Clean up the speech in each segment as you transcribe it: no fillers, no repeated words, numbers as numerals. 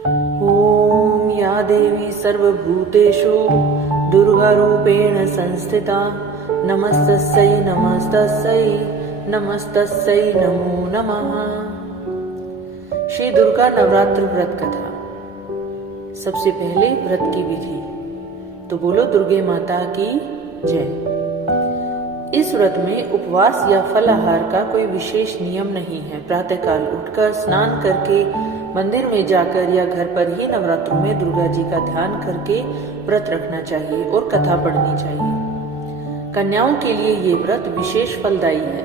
ॐ या देवी सर्वभूतेषु दुर्गारूपेण संस्थिता नमस्तस्यै नमस्तस्यै नमस्तस्यै नमो नमः। श्री दुर्गा नवरात्र व्रत कथा। सबसे पहले व्रत की विधि। तो बोलो दुर्गे माता की जय। इस व्रत में उपवास या फलाहार का कोई विशेष नियम नहीं है। प्रातःकाल उठकर स्नान करके मंदिर में जाकर या घर पर ही नवरात्रों में दुर्गा जी का ध्यान करके व्रत रखना चाहिए और कथा पढ़नी चाहिए। कन्याओं के लिए ये व्रत विशेष फलदायी है।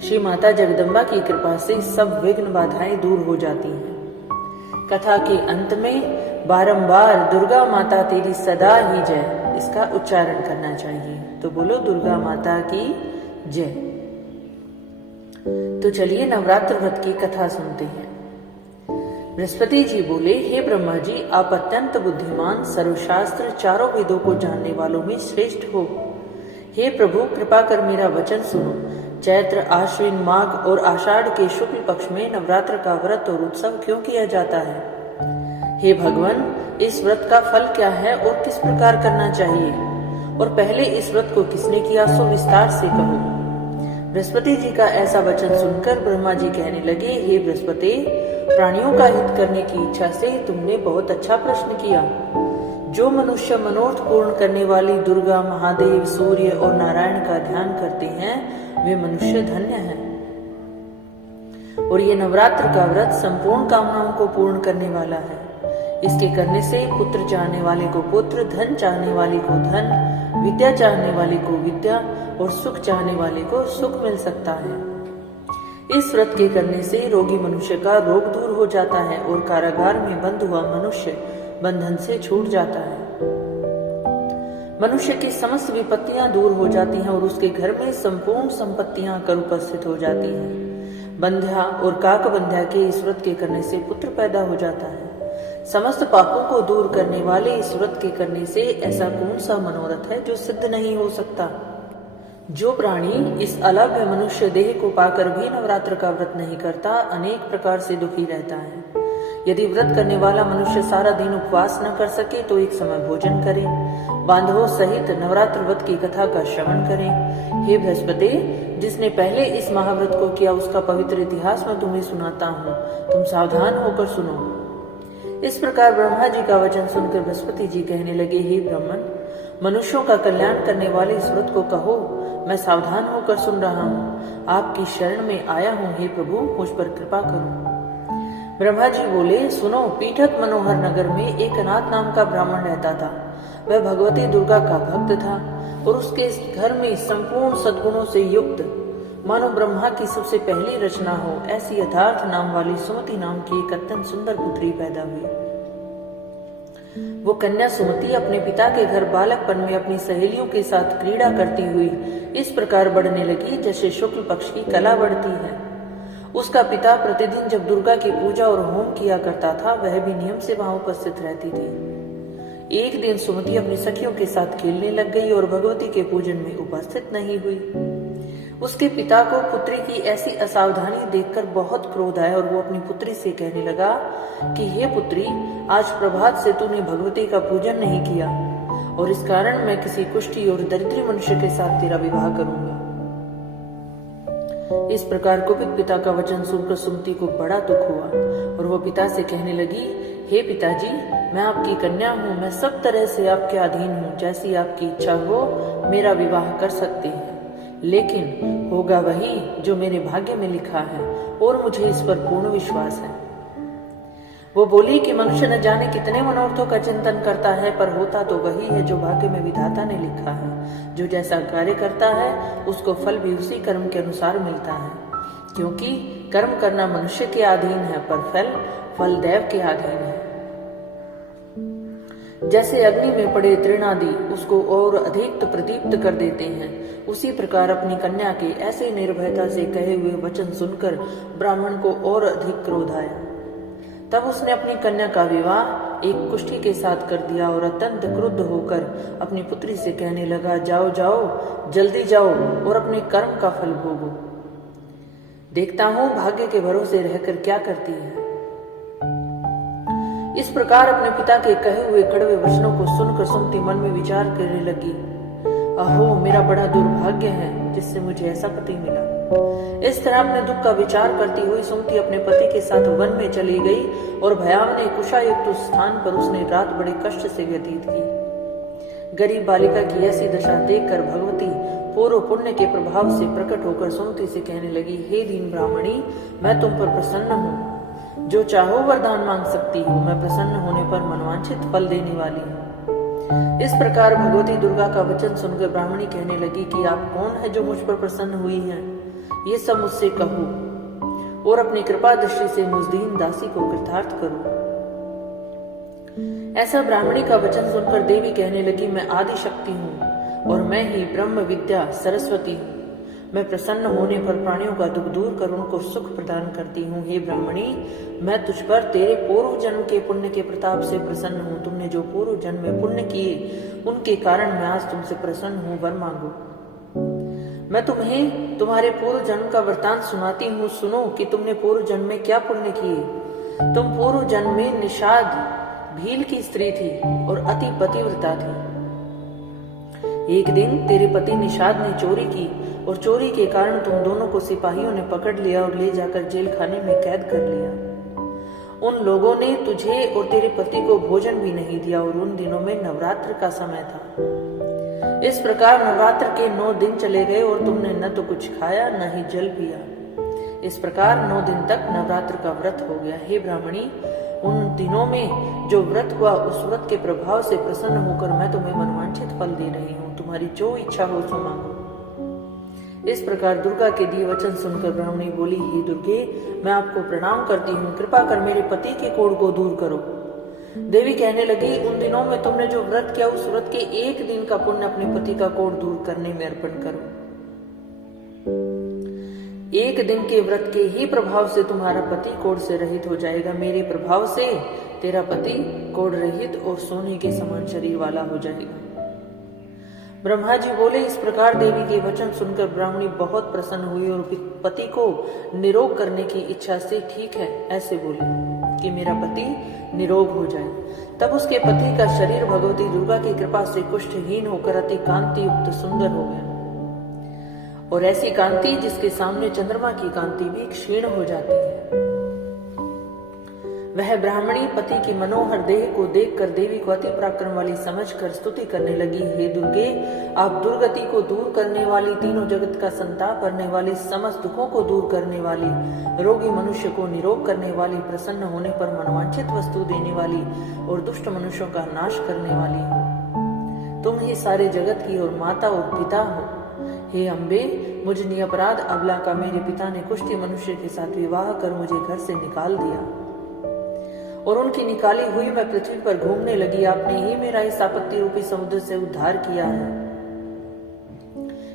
श्री माता जगदम्बा की कृपा से सब विघ्न बाधाएं दूर हो जाती हैं। कथा के अंत में बारंबार दुर्गा माता तेरी सदा ही जय इसका उच्चारण करना चाहिए। तो बोलो दुर्गा माता की जय। तो चलिए नवरात्र व्रत की कथा सुनते हैं। बृहस्पति जी बोले, हे ब्रह्मा जी, आप अत्यंत बुद्धिमान, सर्वशास्त्र, चारों वेदों को जानने वालों में श्रेष्ठ हो। हे प्रभु, कृपा कर मेरा वचन सुनो। चैत्र, आश्विन, माघ और आषाढ़ के शुक्ल पक्ष में नवरात्र का व्रत और उत्सव क्यों किया जाता है? हे भगवान, इस व्रत का फल क्या है और किस प्रकार करना चाहिए? और पहले इस व्रत को किसने किया सो विस्तार से कहो। बृहस्पति जी का ऐसा वचन सुनकर ब्रह्मा जी कहने लगे, हे बृहस्पति, प्राणियों का हित करने की इच्छा से तुमने बहुत अच्छा प्रश्न किया। जो मनुष्य मनोरथ पूर्ण करने वाली दुर्गा, महादेव, सूर्य और नारायण का ध्यान करते हैं वे मनुष्य धन्य हैं। और ये नवरात्र का व्रत संपूर्ण कामनाओं को पूर्ण करने वाला है। इसके करने से पुत्र चाहने वाले को पुत्र, धन चाहने वाले को धन, विद्या चाहने वाले को विद्या और सुख चाहने वाले को सुख मिल सकता है। इस व्रत के करने से रोगी मनुष्य का रोग दूर हो जाता है और कारागार में बंद हुआ मनुष्य बंधन से छूट जाता है। मनुष्य की समस्त विपत्तियां दूर हो जाती हैं और उसके घर में संपूर्ण संपत्तियां कर उपस्थित हो जाती हैं। बंध्या और काकबंध्या के इस व्रत के करने से पुत्र पैदा हो जाता है। समस्त पापों को दूर करने वाले इस व्रत के करने से ऐसा कौन सा मनोरथ है जो सिद्ध नहीं हो सकता? जो प्राणी इस अलभ्य मनुष्य देह को पाकर भी नवरात्र का व्रत नहीं करता, अनेक प्रकार से दुखी रहता है। यदि व्रत करने वाला मनुष्य सारा दिन उपवास न कर सके तो एक समय भोजन करे, बांधवों सहित नवरात्र व्रत की कथा का श्रवण करें। हे बृहस्पति, जिसने पहले इस महाव्रत को किया उसका पवित्र इतिहास मैं तुम्हें सुनाता हूँ, तुम सावधान होकर सुनो। इस प्रकार ब्रह्मा जी का वचन सुनकर बृहस्पति जी कहने लगे, हे ब्राह्मण, मनुष्यों का कल्याण करने वाले इस व्रत को कहो, मैं सावधान होकर सुन रहा हूँ। आपकी शरण में आया हूँ, हे प्रभु, मुझ पर कृपा करो। ब्रह्मा जी बोले, सुनो, पीठक मनोहर नगर में एक अनाथ नाम का ब्राह्मण रहता था। वह भगवती दुर्गा का भक्त था और उसके घर में संपूर्ण सद्गुणों से युक्त, मानो ब्रह्मा की सबसे पहली रचना हो, ऐसी यथार्थ नाम वाली सुमति नाम की एक अत्यंत सुंदर पुत्री पैदा हुई। वो कन्या सुमति अपने पिता के घर बालकपन में अपनी सहेलियों के साथ क्रीड़ा करती हुई इस प्रकार बढ़ने लगी जैसे शुक्ल पक्ष की कला बढ़ती है। उसका पिता प्रतिदिन जब दुर्गा की पूजा और होम किया करता था, वह भी नियम से वहां उपस्थित रहती थी। एक दिन सुमति अपनी सखियों के साथ खेलने लग गई और भगवती के पूजन में उपस्थित नहीं हुई। उसके पिता को पुत्री की ऐसी असावधानी देखकर बहुत क्रोध आया और वो अपनी पुत्री से कहने लगा कि हे पुत्री, आज प्रभात से तूने भगवती का पूजन नहीं किया और इस कारण मैं किसी कुष्ठी और दरिद्री मनुष्य के साथ तेरा विवाह करूंगा। इस प्रकार कुपित पिता का वचन सुनकर सुमति को बड़ा दुख हुआ और वो पिता से कहने लगी, हे पिताजी, मैं आपकी कन्या हूँ, मैं सब तरह से आपके अधीन हूँ। जैसी आपकी इच्छा हो मेरा विवाह कर सकते हैं, लेकिन होगा वही जो मेरे भाग्य में लिखा है और मुझे इस पर पूर्ण विश्वास है। वो बोली कि मनुष्य न जाने कितने मनोरथों का चिंतन करता है, पर होता तो वही है जो भाग्य में विधाता ने लिखा है। जो जैसा कार्य करता है उसको फल भी उसी कर्म के अनुसार मिलता है, क्योंकि कर्म करना मनुष्य के अधीन है पर फल देव के अधीन है। जैसे अग्नि में पड़े तृण आदि उसको और अधिक प्रदीप्त कर देते हैं, उसी प्रकार अपनी कन्या के ऐसे निर्भयता से कहे हुए वचन सुनकर ब्राह्मण को और अधिक क्रोध आया। तब उसने अपनी कन्या का विवाह एक कुष्ठी के साथ कर दिया और अत्यंत क्रुद्ध होकर अपनी पुत्री से कहने लगा, जाओ जाओ, जल्दी जाओ और अपने कर्म का फल भोगो। देखता हूं भाग्य के भरोसे रहकर क्या करती है। इस प्रकार अपने पिता के कहे हुए कड़वे वचनों को सुनकर सुमति मन में विचार करने लगी, अहो मेरा बड़ा दुर्भाग्य है जिससे मुझे ऐसा पति मिला। इस तरह अपने दुख का विचार करती हुई सुमति अपने पति के साथ वन में चली गई और भयावने कुशायुक्त उस स्थान पर उसने रात बड़े कष्ट से व्यतीत की। गरीब बालिका की ऐसी दशा देखकर भगवती पूर्व पुण्य के प्रभाव से प्रकट होकर सुमति से कहने लगी, हे दीन ब्राह्मणी, मैं तुम पर प्रसन्न हूँ, जो चाहो वरदान मांग सकती हूँ, मैं प्रसन्न होने पर मनवांछित फल देने वाली हूँ। इस प्रकार भगवती दुर्गा का वचन सुनकर ब्राह्मणी कहने लगी कि आप कौन है जो मुझ पर प्रसन्न हुई हैं? ये सब मुझसे कहो और अपनी कृपा दृष्टि से मुझ दीन दासी को कृतार्थ करो। ऐसा ब्राह्मणी का वचन सुनकर देवी कहने लगी, मैं आदि शक्ति हूँ और मैं ही ब्रह्म विद्या सरस्वती हूँ। मैं प्रसन्न होने पर प्राणियों का दुख दूर कर उनको सुख प्रदान करती हूँ। हे ब्राह्मणी, मैं तुझ पर तेरे पूर्व जन्म के पुण्य के प्रताप से प्रसन्न हूँ। तुमने जो पूर्व जन्म में पुण्य किए उनके कारण मैं आज तुमसे प्रसन्न हूँ, वर मांगो। मैं तुम्हें तुम्हारे पूर्व जन्म का वृतांत सुनाती हूँ, सुनो कि तुमने पूर्व जन्म में क्या पुण्य किए। तुम पूर्व जन्म में निषाद भील की स्त्री थी और अति पतिव्रता थी। एक दिन तेरे पति निषाद ने चोरी की और चोरी के कारण तुम दोनों को सिपाहियों ने पकड़ लिया और ले जाकर जेल खाने में कैद कर लिया। उन लोगों ने तुझे और तेरे पति को भोजन भी नहीं दिया और उन दिनों में नवरात्र का समय था। इस प्रकार नवरात्र के 9 दिन चले गए और तुमने न तो कुछ खाया न ही जल पिया। इस प्रकार 9 दिन तक नवरात्र का व्रत हो गया। हे ब्राह्मणी, उन दिनों में जो व्रत हुआ उस व्रत के प्रभाव से प्रसन्न होकर मैं तुम्हें मनवांछित फल दे रही हूँ। तुम्हारी जो इच्छा हो सो मांगो। इस प्रकार दुर्गा के दिए वचन सुनकर ब्राह्मणी बोली, हे दुर्गे, मैं आपको प्रणाम करती हूँ, कृपा कर मेरे पति के कोढ़ को दूर करो। देवी कहने लगी, उन दिनों में तुमने जो व्रत किया उस व्रत के 1 दिन का पुण्य अपने पति का कोढ़ दूर करने में अर्पण करो। 1 दिन के व्रत के ही प्रभाव से तुम्हारा पति कोढ़ से रहित हो जाएगा। मेरे प्रभाव से तेरा पति कोढ़ रहित और सोने के समान शरीर वाला हो जाएगा। ब्रह्मा जी बोले, इस प्रकार देवी के वचन सुनकर ब्राह्मणी बहुत प्रसन्न हुई और पति को निरोग करने की इच्छा से ठीक है ऐसे बोली कि मेरा पति निरोग हो जाए। तब उसके पति का शरीर भगवती दुर्गा की कृपा से कुष्ठहीन होकर अति कांति युक्त सुंदर हो गया और ऐसी कांति जिसके सामने चंद्रमा की कांति भी क्षीण हो जाती है। वह ब्राह्मणी पति की मनोहर देह को देखकर देवी को अति पराक्रम वाली समझकर स्तुति करने लगी, हे दुर्गे, आप दुर्गति को दूर करने वाली, तीनों जगत का संताप करने वाली, समस्त दुखों को दूर करने वाली, रोगी मनुष्य को निरोग करने वाली, प्रसन्न होने पर मनवांछित वस्तु देने वाली और दुष्ट मनुष्यों का नाश करने वाली हो। तुम ही सारे जगत की और माता और पिता हो। हे अम्बे, मुझ निरपराध अबला का मेरे पिता ने कुष्ठी मनुष्य के साथ विवाह कर मुझे घर से निकाल दिया और उनकी निकाली हुई मैं पृथ्वी पर घूमने लगी। आपने ही मेरा इस आपत्ति रूपी समुद्र से उद्धार किया है।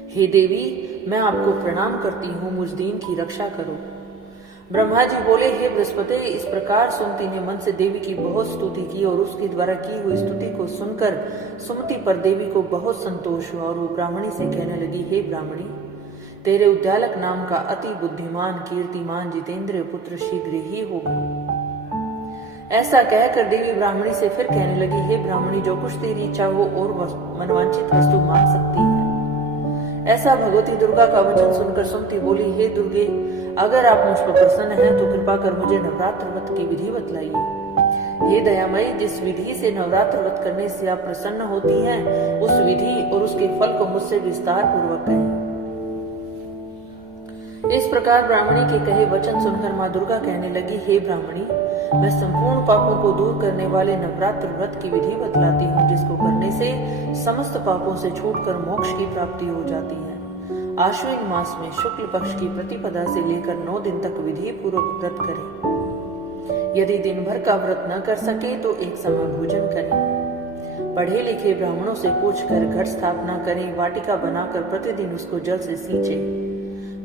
हे देवी, मैं आपको प्रणाम करती हूँ, मुझ दीन की रक्षा करो। ब्रह्मा जी बोले, हे बृहस्पति, इस प्रकार सुमति ने मन से देवी की बहुत स्तुति की और उसके द्वारा की हुई स्तुति को सुनकर सुमति पर देवी को बहुत संतोष हुआ और वो ब्राह्मणी से कहने लगी, हे ब्राह्मणी, तेरे उद्यालक नाम का अति बुद्धिमान कीर्तिमान जितेंद्र पुत्र शीघ्र ही होगा। ऐसा कहकर देवी ब्राह्मणी से फिर कहने लगी, हे ब्राह्मणी, जो कुछ तेरी इच्छा हो और मनवांछित वस्तु मांग सकती है। ऐसा भगवती दुर्गा का वचन सुनकर सुमति बोली, हे दुर्गे, अगर आप मुझ पर प्रसन्न हैं तो कृपा कर मुझे नवरात्र व्रत की विधि बतलाइए। हे दयामयी, जिस विधि से नवरात्र व्रत करने से आप प्रसन्न होती हैं उस विधि और उसके फल को मुझसे विस्तार पूर्वक कहें। इस प्रकार ब्राह्मणी के कहे वचन सुनकर माँ दुर्गा कहने लगी, हे ब्राह्मणी, मैं संपूर्ण पापों को दूर करने वाले नवरात्र व्रत की विधि बतलाती हूँ, जिसको करने से समस्त पापों से छूटकर मोक्ष की प्राप्ति हो जाती है। आश्विन मास में शुक्ल पक्ष की प्रतिपदा से लेकर 9 दिन तक विधि पूर्वक व्रत करें। यदि दिन भर का व्रत न कर सके तो एक समय भोजन करें। पढ़े लिखे ब्राह्मणों से पूछकर घट स्थापना करें। वाटिका बनाकर प्रतिदिन उसको जल से सींचे।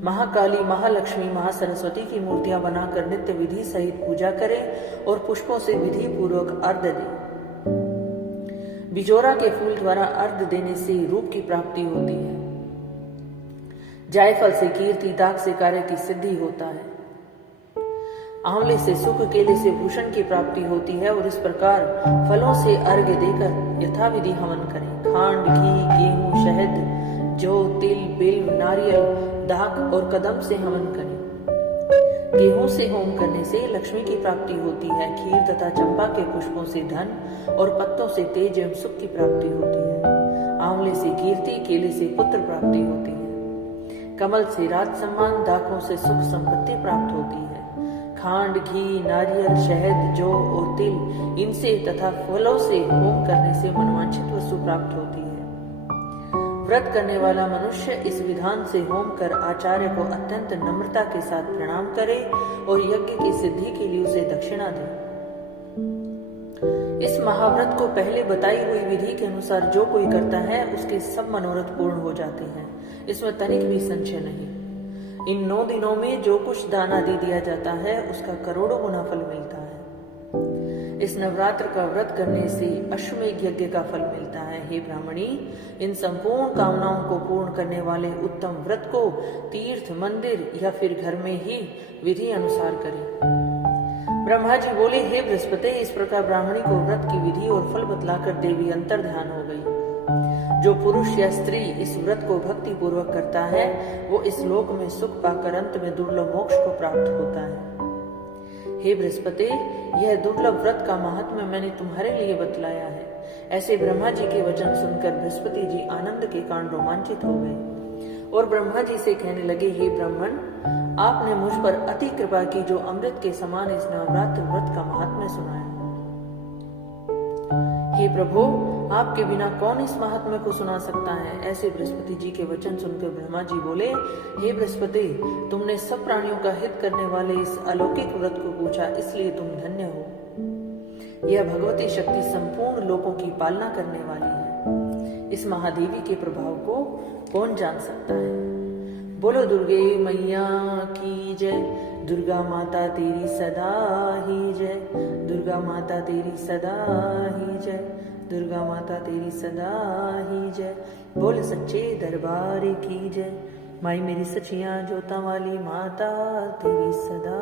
महाकाली, महालक्ष्मी, महासरस्वती की मूर्तियां बनाकर नित्य विधि सहित पूजा करें और पुष्पों से विधि पूर्वक अर्घ्य दें। बिजोरा के फूल द्वारा अर्घ्य देने से रूप की प्राप्ति होती है। जायफल से कीर्ति, दाग से कार्य की सिद्धि होता है। आंवले से सुख, केले से भूषण की प्राप्ति होती है और इस प्रकार फलों से अर्घ्य देकर यथाविधि हवन करें। खांड, घी, गेहूं, शहद, जौ, तिल, बिल्व, नारियल, दाख और कदम से हवन करें। गेहूं से होम करने से लक्ष्मी की प्राप्ति होती है। खीर तथा चंपा के पुष्पों से धन और पत्तों से तेज एवं सुख की प्राप्ति होती है। आंवले से कीर्ति, केले से पुत्र प्राप्ति होती है। कमल से राज सम्मान, दाखों से सुख संपत्ति प्राप्त होती है। खांड, घी, नारियल, शहद, जौ और तिल, इनसे तथा फलों से होम करने से मनवांछित वस्तु प्राप्त होती है। व्रत करने वाला मनुष्य इस विधान से होम कर आचार्य को अत्यंत नम्रता के साथ प्रणाम करे और यज्ञ की सिद्धि के लिए उसे दक्षिणा दे। इस महाव्रत को पहले बताई हुई विधि के अनुसार जो कोई करता है उसके सब मनोरथ पूर्ण हो जाते हैं, इसमें तनिक भी संशय नहीं। इन 9 दिनों में जो कुछ दान आदि दिया जाता है उसका करोड़ों गुना फल मिलता है। इस नवरात्र का व्रत करने से अश्वमेध यज्ञ का फल मिलता है। हे ब्राह्मणी, इन संपूर्ण कामनाओं को पूर्ण करने वाले उत्तम व्रत को तीर्थ, मंदिर या फिर घर में ही विधि अनुसार करें। ब्रह्मा जी बोले, हे बृहस्पति, इस प्रकार ब्राह्मणी को व्रत की विधि और फल बतलाकर देवी अंतर ध्यान हो गई। जो पुरुष या स्त्री इस व्रत को भक्ति पूर्वक करता है वो इस लोक में सुख पाकर अंत में दुर्लभ मोक्ष को प्राप्त होता है। हे बृहस्पति, यह दुर्लभ व्रत का महात्म्य मैंने तुम्हारे लिए बतलाया है। ऐसे ब्रह्मा जी के वचन सुनकर बृहस्पति जी आनंद के कारण रोमांचित हो गए और ब्रह्मा जी से कहने लगे, हे ब्राह्मण, आपने मुझ पर अति कृपा की जो अमृत के समान इस नवरात्र व्रत का महात्म्य सुनाया। हे प्रभु, आपके बिना कौन इस महात्म्य को सुना सकता है। ऐसे बृहस्पति जी के वचन सुनकर ब्रह्मा जी बोले, हे बृहस्पति, तुमने सब प्राणियों का हित करने वाले इस अलौकिक व्रत को पूछा, इसलिए तुम धन्य हो। यह भगवती शक्ति संपूर्ण लोकों की पालना करने वाली है। इस महादेवी के प्रभाव को कौन जान सकता है। बोलो दुर्गे मैया की जय। दुर्गा माता तेरी सदा ही जय। दुर्गा माता तेरी सदा ही जय। दुर्गा माता तेरी सदा ही जय। बोल सच्चे दरबार की जय। माई मेरी सचिया जोता वाली माता तेरी सदा